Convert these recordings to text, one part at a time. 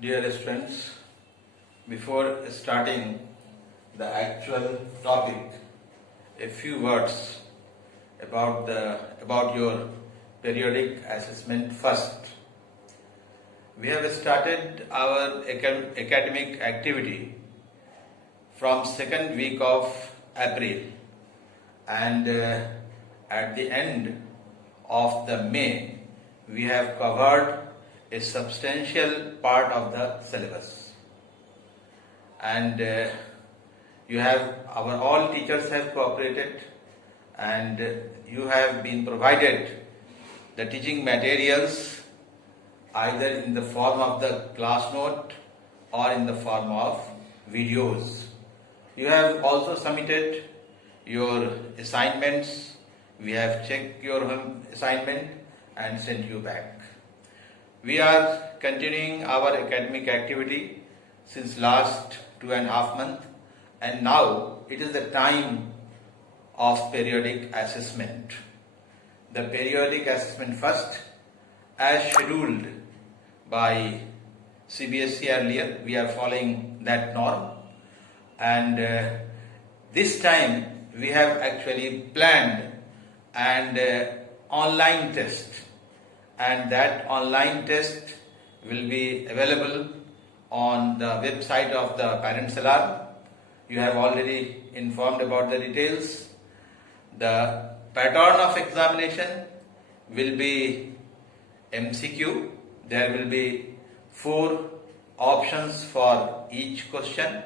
Dear students, before starting the actual topic, a few words about your periodic assessment first. We have started our academic activity from second week of April, and at the end of the May we have covered a substantial part of the syllabus, and all teachers have cooperated, and you have been provided the teaching materials either in the form of the class note or in the form of videos. You have also submitted your assignments. We have checked your assignment and sent you back. We are continuing our academic activity since last 2.5 months, and now it is the time of periodic assessment. The periodic assessment first, as scheduled by CBSE earlier, we are following that norm, and this time we have actually planned an online test, and that online test will be available on the website of the Parents Alarm. You have already informed about the details. The pattern of examination will be MCQ. There will be 4 options for each question.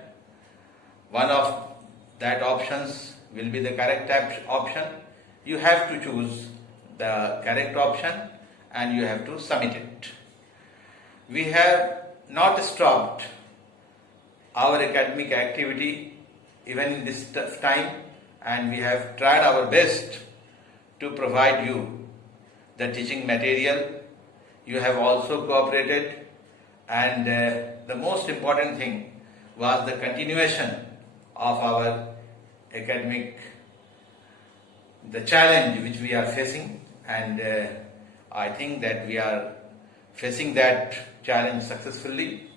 One of that options will be the correct option. You have to choose the correct option and you have to submit it. We have not stopped our academic activity even in this tough time, and we have tried our best to provide you the teaching material. You have also cooperated, and the most important thing was the continuation of our academic, the challenge which we are facing, and I think that we are facing that challenge successfully,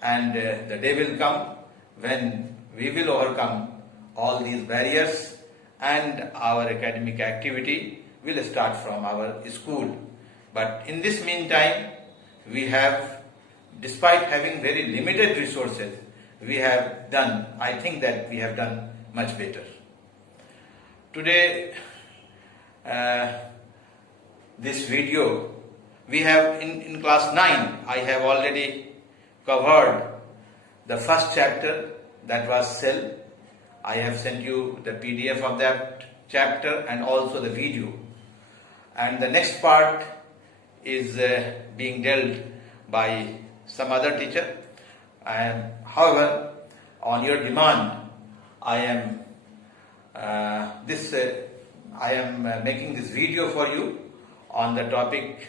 and the day will come when we will overcome all these barriers and our academic activity will start from our school. But in this meantime, we have, despite having very limited resources, I think that we have done much better. Today, this video, we have in class 9, I have already covered the first chapter, that was cell. I have sent you the PDF of that chapter and also the video. And the next part is being dealt by some other teacher. However, on your demand, I am making this video for you on the topic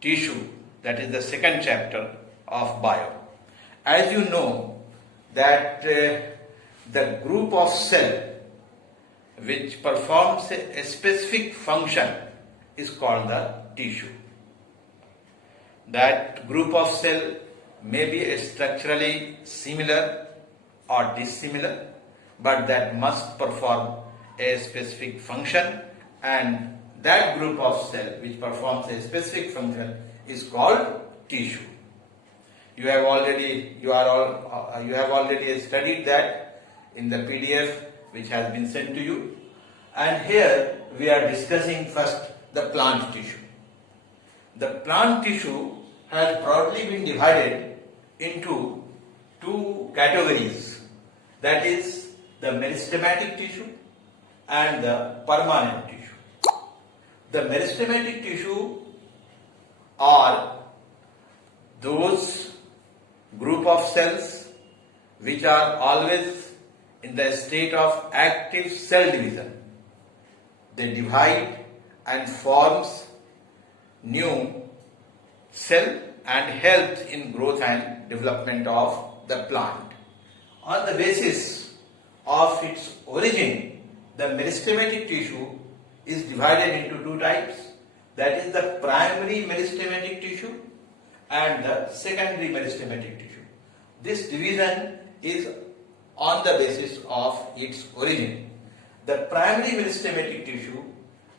tissue, that is the second chapter of bio. As you know that the group of cell which performs a specific function is called the tissue. That group of cell may be structurally similar or dissimilar, but that must perform a specific function, and that group of cell which performs a specific function is called tissue. You have already studied that in the PDF which has been sent to you, and here we are discussing first the plant tissue. The plant tissue has broadly been divided into 2 categories, that is the meristematic tissue and the permanent tissue. The meristematic tissue are those group of cells which are always in the state of active cell division. They divide and forms new cell and helps in growth and development of the plant. On the basis of its origin, the meristematic tissue is divided into 2 types, that is the primary meristematic tissue and the secondary meristematic tissue. This division is on the basis of its origin. The primary meristematic tissue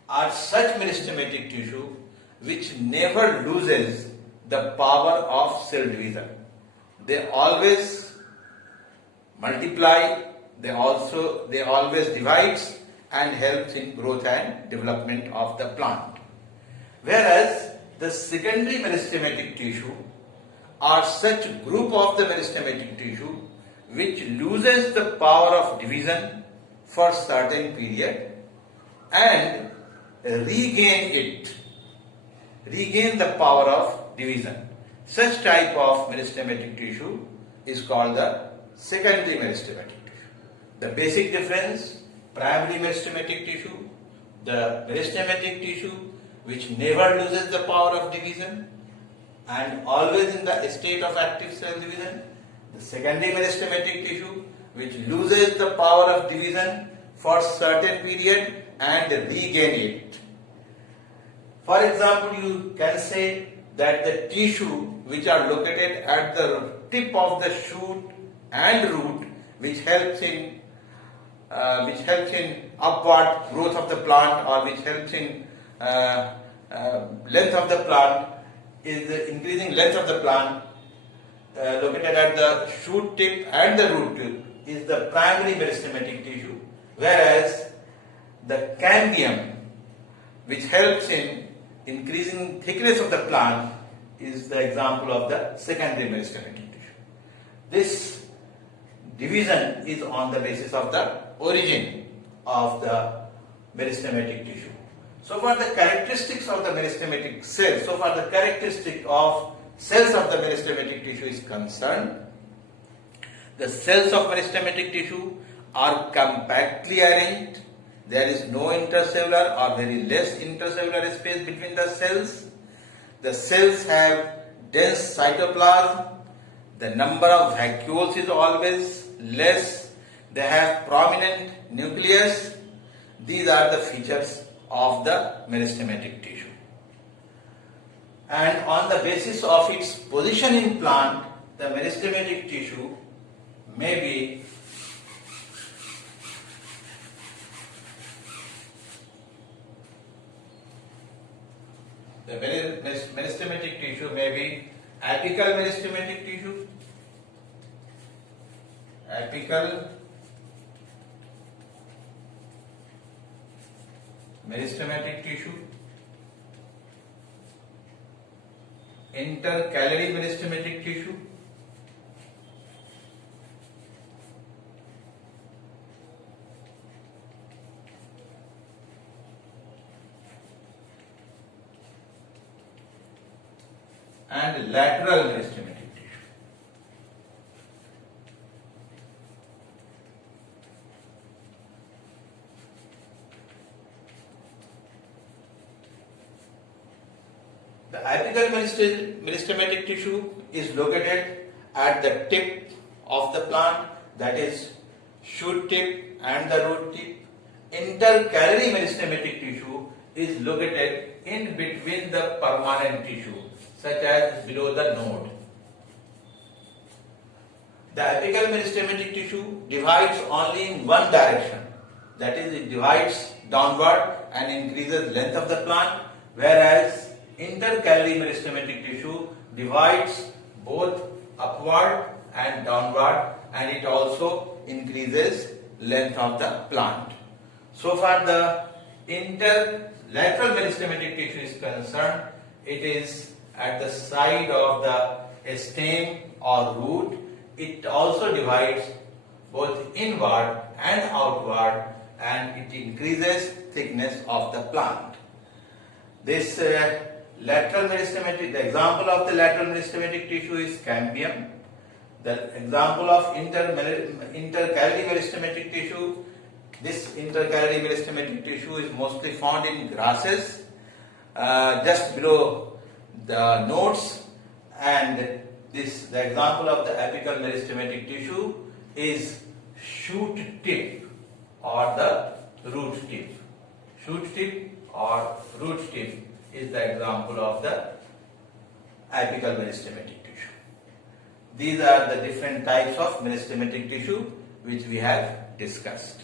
are such meristematic tissue which never loses the power of cell division. They always multiply, they always divides and helps in growth and development of the plant. Whereas the secondary meristematic tissue are such group of the meristematic tissue which loses the power of division for certain period and regain the power of division. Such type of meristematic tissue is called the secondary meristematic tissue. The basic difference: primary meristematic tissue, the meristematic tissue which never loses the power of division and always in the state of active cell division. The secondary meristematic tissue which loses the power of division for certain period and regain it. For example, you can say that the tissue which are located at the tip of the shoot and root which helps in upward growth of the plant, or which helps in length of the plant, is the increasing length of the plant, located at the shoot tip and the root tip, is the primary meristematic tissue, whereas the cambium which helps in increasing thickness of the plant is the example of the secondary meristematic tissue. This division is on the basis of the origin of the meristematic tissue. So far the characteristics of the meristematic cell, so far the characteristic of cells of the meristematic tissue is concerned. The cells of meristematic tissue are compactly arranged. There is no intercellular or very less intercellular space between the cells. The cells have dense cytoplasm. The number of vacuoles is always less. They have prominent nucleus. These are the features of the meristematic tissue. And on the basis of its position in plant, the meristematic tissue may be meristematic tissue may be apical meristematic tissue, apical meristematic tissue, intercalary meristematic tissue, and lateral meristematic tissue. The apical meristematic tissue is located at the tip of the plant, that is shoot tip and the root tip. Intercalary meristematic tissue is located in between the permanent tissue, such as below the node. The apical meristematic tissue divides only in one direction, that is, it divides downward and increases length of the plant, whereas intercalary meristematic tissue divides both upward and downward, and it also increases length of the plant. So far the interlateral meristematic tissue is concerned, it is at the side of the stem or root. It also divides both inward and outward, and it increases thickness of the plant. This lateral meristematic, the example of the lateral meristematic tissue is cambium. The example of intercalary meristematic tissue, this intercalary meristematic tissue is mostly found in grasses, just below the nodes, and this, the example of the apical meristematic tissue is shoot tip or the root tip. Shoot tip or root tip is the example of the apical meristematic tissue. These are the different types of meristematic tissue which we have discussed.